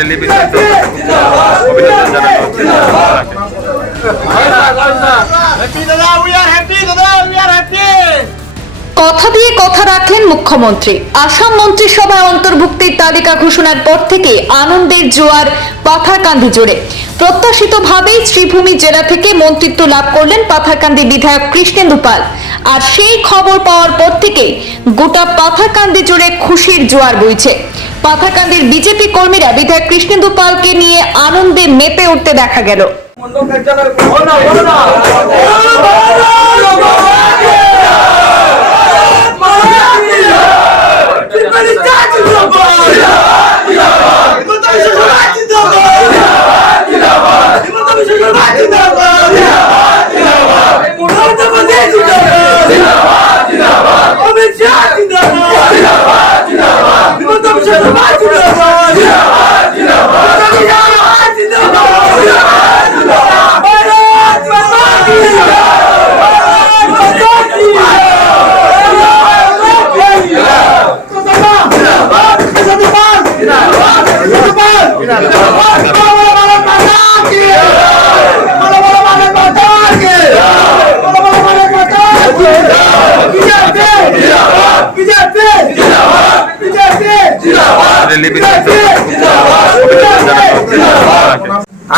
Rally অভিনন্দন জানানো হচ্ছে। কথা দিয়ে কথা রাখলেন মুখ্যমন্ত্রী। আসাম মন্ত্রিসভায় অন্তর্ভুক্তির তালিকা ঘোষণার পর থেকে আনন্দের জোয়ার পাথারকান্দি জুড়ে। প্রত্যাশিতভাবেই শ্রীভূমি জেলা থেকে মন্ত্রিত্ব লাভ করলেন পাথারকান্দি বিধায়ক কৃষ্ণেন্দু পাল। আর সেই খবর পাওয়ার পর থেকে গোটা পাথারকান্দি জুড়ে খুশির জোয়ার বইছে। পাথারকান্দির বিজেপি কর্মীরা বিধায়ক কৃষ্ণেন্দু পালকে নিয়ে আনন্দে মেতে উঠতে দেখা গেল।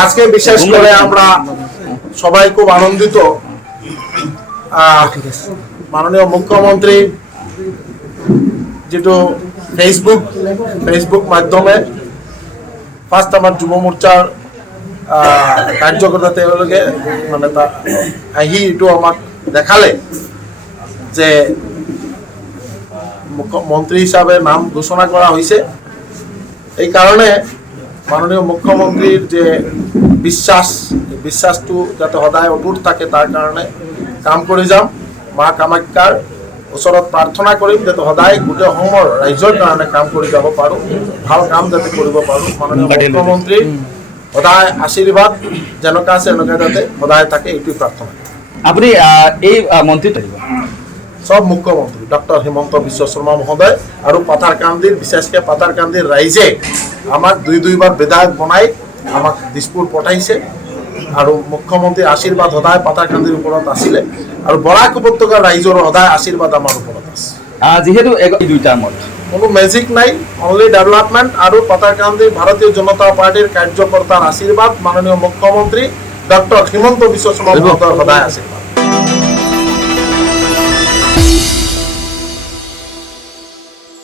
আজকে বিশেষ করে আমরা সবাই খুব আনন্দিত। মাননীয় মুখ্যমন্ত্রী যেটো ফেসবুক মাধ্যমে ফার্স্ট আমার যুব মোৰ্চাৰ কাৰ্যকৰ্তা তেওঁলোকে মানে আহি এইটো আমাক দেখালে যে মুখ্যমন্ত্রী হিসাবে নাম ঘোষণা করা হয়েছে। এই কারণে মাননীয় মুখ্যমন্ত্রীর যে বিশ্বাসটো যাতে সদায় অটুট থাকে তার কারণে কাম করে যাম। মা কামাখ্যাৰ ওচৰত প্ৰাৰ্থনা কৰিম যাতে সদায় গোটেই অসমৰ ৰাইজৰ কাৰণে কাম কৰি যাব পাৰোঁ, ভাল কাম যাতে কৰিব পাৰোঁ। মাননীয় মুখ্যমন্ত্ৰী সদায় আশীৰ্বাদ যেনেকুৱা আছে এনেকুৱা যাতে সদায় থাকে, এইটোৱে প্ৰাৰ্থনা। আপুনি এই মন্ত্ৰীত সব মুখ্যমন্ত্রী ডক্টর হিমন্ত বিশ্ব শর্মা মহোদয় আর পাথারকান্দির বিশেষকে পাথারকান্দির রাইজে আমাক দুইবার বিধায়ক বনাই আমাক দিসপুর পঠাইছে। আর মুখ্যমন্ত্রীর আশীর্বাদ সদায় পাথারকান্দির উপরত আসিলে আর বরাক উপত্যকাৰ রাইজর সদায় আশীর্বাদ আমার উপরত আছে। যেহেতু দুইটা মত কোনো মেজিক নাই, অনলি ডেভেলপমেন্ট আর পাথারকান্দির ভারতীয় জনতা পার্টির কার্যকর্তার আশীর্বাদ, মাননীয় মুখ্যমন্ত্রী ডক্টর হিমন্ত বিশ্ব শর্মা মহোদয় সদায় আশীর্বাদ।